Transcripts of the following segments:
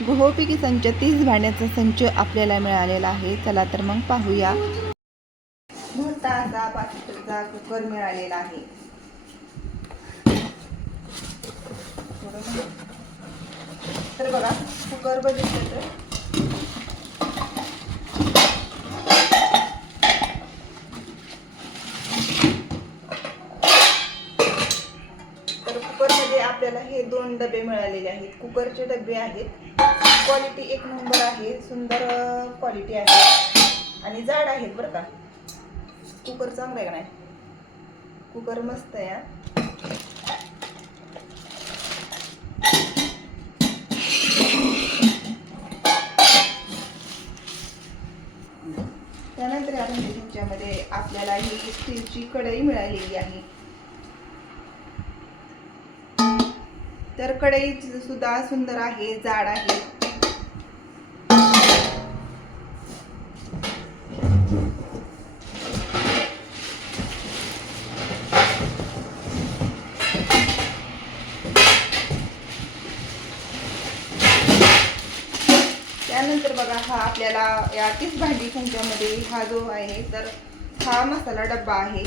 गृहोपयोगी संच 30 भांड्याचा संच आपल्याला मिळालेला आहे. चला तर मग पाहूया. मोठा असा 5 लिटरचा कुकर मिळालेला आहे. तर बघा कुकर बघितलं तर कुकरमध्ये आपल्याला हे 2 डबे मिळालेले आहेत. कुकरचे डबे आहेत. क्वालिटी एक नंबर आहे. सुंदर क्वालिटी आहे आणि जाड आहेत बरं का. कुकर चांगला आहे का नाही. कुकर मस्त आहे. त्यानंतर आपण त्याच्यामध्ये आपल्याला ही स्टीलची कढई मिळालेली आहे. तर कढई सुद्धा सुंदर आहे, जाड आहे. त्यानंतर बघा हा आपल्याला या 30 भांडी संचामध्ये हा जो आहे तर हा मसाला डब्बा आहे.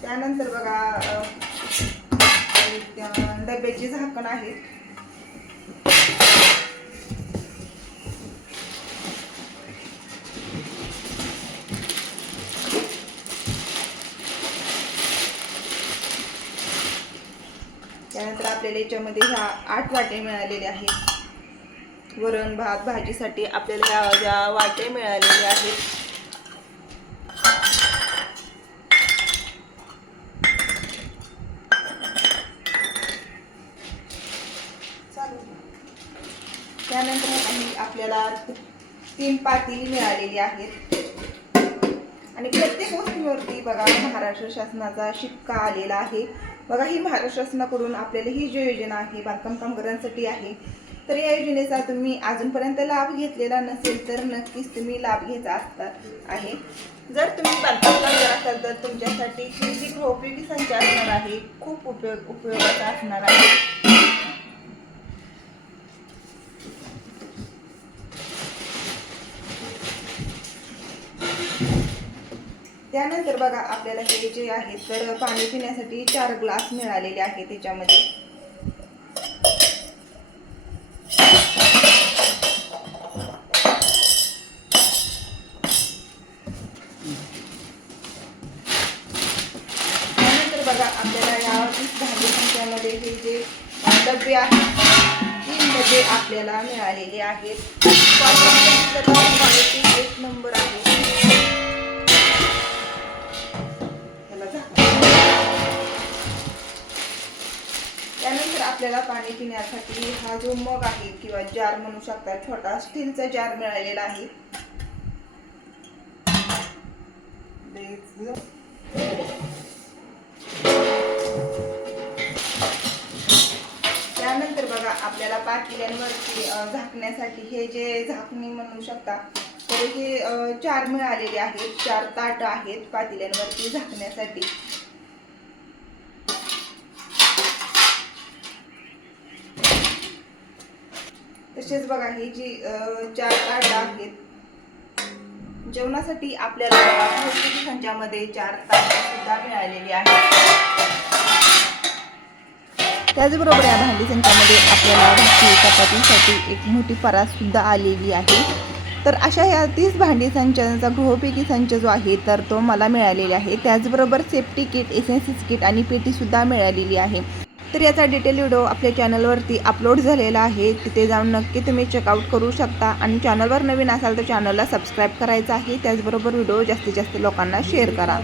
त्यानंतर बघा डब्याचे झाकण आहे. त्यानंतर आपल्याला याच्यामध्ये ह्या 8 वाटे मिळालेले आहेत. वरण भात भाजीसाठी आपल्याला ह्या वाटे मिळालेले आहेत. त्यानंतर आपल्याला 3 पातेली मिळालेली आहेत आणि प्रत्येक वस्तूवरती बघा महाराष्ट्र शासनाचा शिक्का आलेला आहे. बघा ही महाराष्ट्र शासनाकडून आपल्याला ही जी योजना आहे बांधकाम कामगारांसाठी आहे. तर या योजनेचा तुम्ही अजूनपर्यंत लाभ घेतलेला नसेल तर नक्कीच तुम्ही लाभ घ्यायचा आहे. जर तुम्ही बांधकाम कामगार असाल तर तुमच्यासाठी ही जी गृहोपयोगी संच असणार आहे खूप उपयोगाचा असणार आहे. त्यानंतर बघा आपल्याला हे जे आहे तर पाणी पिण्यासाठी 4 ग्लास मिळालेले आहेत त्याच्यामध्ये. त्यानंतर बघा आपल्याला या 30 भांडी संचामध्ये हे जे डबे आहेत 3 डबे आपल्याला मिळालेले आहेत. क्वालिटी एक नंबर आहे. त्यानंतर आपल्याला पाणी पिण्यासाठी हा जो मग आहे किंवा जार म्हणू शकता छोटा स्टीलचा जार मिळालेला आहे. त्यानंतर बघा आपल्याला पातेल्यांवरती झाकण्यासाठी हे जे झाकणी म्हणू शकता तर हे 4 मिळालेले आहेत. 4 ताट आहेत पातेल्यांवरती झाकण्यासाठी. तसेच बघा ही जी 4 ताट आहेत जेवणासाठी आपल्याला गृहोपयोगी संचामध्ये 4 ताट सुद्धा मिळालेली आहेत. त्याचबरोबर या भांडी संचामध्ये आपल्याला भाकरी चपातीसाठी एक मोठी परात सुद्धा आलेली आहे. तर अशा ह्या 30 भांडी संचांचा गृहोपयोगी संच जो आहे तर तो मला मिळालेला आहे. त्याचबरोबर सेफ्टी किट, एसेन्शियल्स किट आणि पेटीसुद्धा मिळालेली आहे. तर याचा डिटेल व्हिडिओ आपल्या चॅनलवरती अपलोड झालेला आहे. तिथे जाऊन नक्की तुम्ही चेकआउट करू शकता आणि चॅनलवर नवीन असाल तर चॅनलला सबस्क्राईब करायचं आहे. त्याचबरोबर व्हिडिओ जास्तीत जास्त लोकांना शेअर करा.